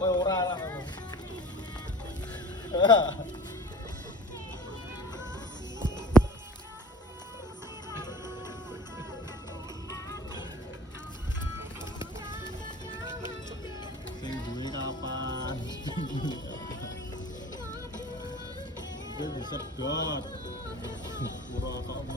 Koy ora lang ako. Sing duwe kapan? Gue bisa dot. Pura kamu.